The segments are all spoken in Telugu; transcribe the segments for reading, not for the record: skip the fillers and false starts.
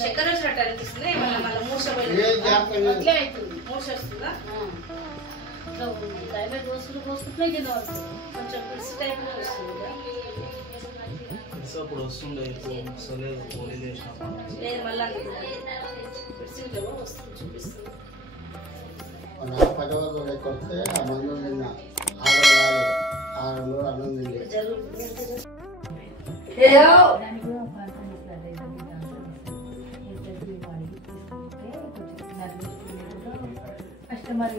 చక్కెర వచ్చినట్టు అనిపిస్తుంది మళ్ళీ మూస వస్తుందా పోసుకుంటున్నా కింద పడుతుంది కొంచెం పిలిచి టైప్లో వస్తుంది ఇప్పుడు వస్తుండే ఇప్పుడు లేదు పోలీలు వేసినాం లేదు మళ్ళీ పిలిచి వస్తుంది చూపిస్తుంది పదవాళ్ళు కొడితే ఆ మందు నిన్న 6 రోజులు అన్నం తిండి కస్టమర్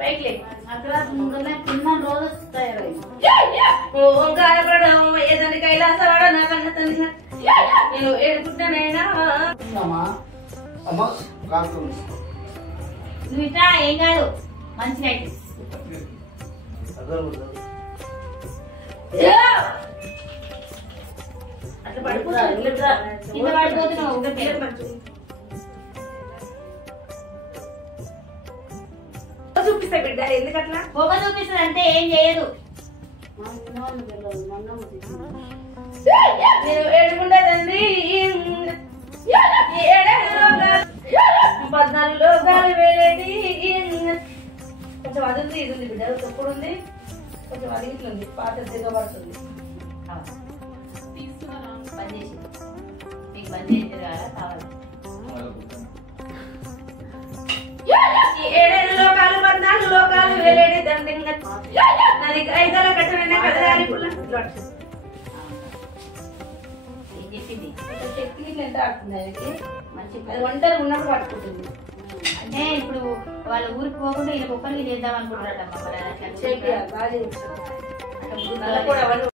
పైకి అక్కడ తిన్న రోజు తయారై ఓంకారపడం ఏదండి కైలాసవాడ నాకన్నా తల్లి నేను ఏడుకుంటానైనా నువ్వు ఇట్లా ఏం కాదు మంచిగా అయితే అట్లా పడిపోతా కింద పడిపోతున్నావు చూపిస్తా బిడ్డ ఎందుకట్లా పొగ చూపిస్తుంది అంటే ఏం చేయదు నేను ఏడుకుంటా తండ్రి 14 లోకాలు వేలేటి కొంచెం అది ఉంది ఇది ఉంది బిడ్డ తప్పుడు ఉంది కొంచెం అది ఇట్లుంది పాత దిగబడుతుంది బంద్ చేసి మీకు బంద్ చేసి కావాలి 7 లోకాలు 14 లోకాలు వేలేటి తండ్రి నాది 5 కట్టమైన కదగాలి పుల్ల చెప్పింది టెక్నిక్ ఎంత ఆడుతుంది మంచి ఒంటరి ఉన్నప్పుడు పట్టుకుంటుంది అంటే ఇప్పుడు వాళ్ళ ఊరికి పోకుండా ఈయన ఒక్కరికి చేద్దాం అనుకుంటారట బాగా